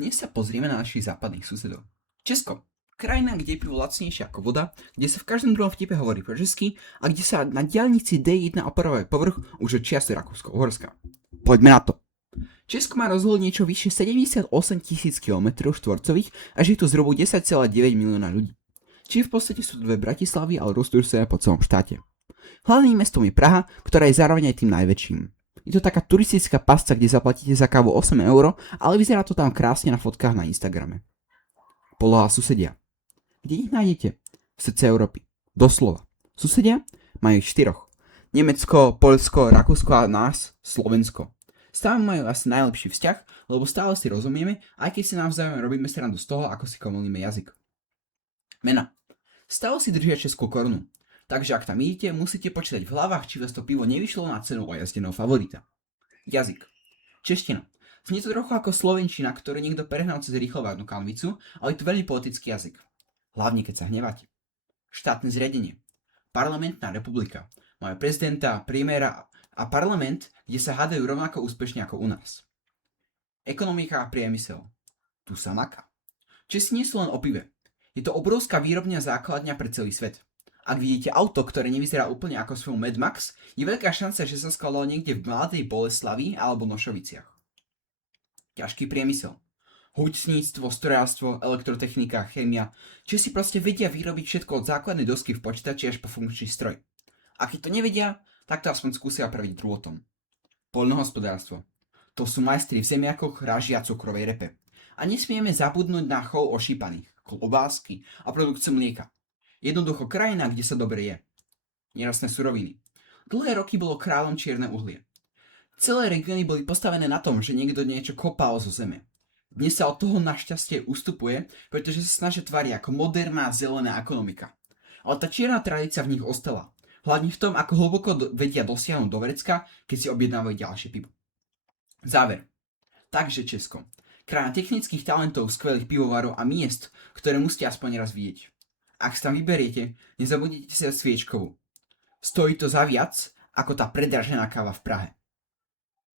Dnes sa pozrieme na našich západných susedov. Česko. Krajina, kde je pivo lacnejšie ako voda, kde sa v každom druhom vtipe hovorí po česky a kde sa na diaľnici D1 opravuje povrch už od čias Rakúsko-Uhorska. Poďme na to. Česko má rozlohu niečo vyššie 78 000 km štvorcových a žije tu zhruba 10,9 milióna ľudí. Čiže v podstate sú to dve Bratislavy, ale roztúru sa po celom štáte. Hlavným mestom je Praha, ktorá je zároveň aj tým najväčším. Je to taká turistická pasca, kde zaplatíte za kávu 8 €, ale vyzerá to tam krásne na fotkách na Instagrame. Poloha susedia. Kde ich nájdete? V srdci Európy. Doslova. Susedia majú ich 4. Nemecko, Poľsko, Rakúsko a nás, Slovensko. Stále majú asi najlepší vzťah, lebo stále si rozumieme, aj keď si navzájom robíme srandu z toho, ako si komolíme jazyk. Mena. Stále si držia českú korunu. Takže ak tam idete, musíte počítať v hlavách, či vás to pivo nevyšlo na cenu ojazdeného favorita. Jazyk. Čeština. Znie to trochu ako slovenčina, ktorú niekto prehnal cez rýchlovárnu kanvicu, ale je to veľmi poetický jazyk. Hlavne keď sa hneváte. Štátne zriadenie. Parlamentná republika. Majú prezidenta, premiéra a parlament, kde sa hádajú rovnako úspešne ako u nás. Ekonomika a priemysel. Tu sa maká. Česi nie sú len o pive. Je to obrovská výrobňa základňa pre celý svet. Ak vidíte auto, ktoré nevyzerá úplne ako svoj Mad Max, je veľká šanca, že sa skladalo niekde v Mladej Boleslavi alebo Nošoviciach. Ťažký priemysel. Húčnictvo, strojárstvo, elektrotechnika, chémia. Česi proste vedia vyrobiť všetko od základnej dosky v počítači až po funkčný stroj. A keď to nevedia, tak to aspoň skúsia praviť drôtom. Poľnohospodárstvo. To sú majstri v zemiakoch, raži a cukrovej repe. A nesmieme zabudnúť na chov ošípaných, klobásky a produkciu mlieka. Jednoducho krajina, kde sa dobre je. Nerastné suroviny. Dlhé roky bolo kráľom čierne uhlie. Celé regióny boli postavené na tom, že niekto niečo kopal zo zeme. Dnes sa od toho našťastie ustupuje, pretože sa snažia tváriť ako moderná zelená ekonomika. Ale tá čierna tradícia v nich ostala. Hlavne v tom, ako hlboko vedia dosiahnuť do vrecka, keď si objednávajú ďalšie pivo. Záver. Takže Česko. Krajina technických talentov, skvelých pivovarov a miest, ktoré musíte aspoň raz vidieť. Ak sa tam vyberiete, nezabudnite si dať sviečkovú. Stojí to za viac, ako tá predražená káva v Prahe.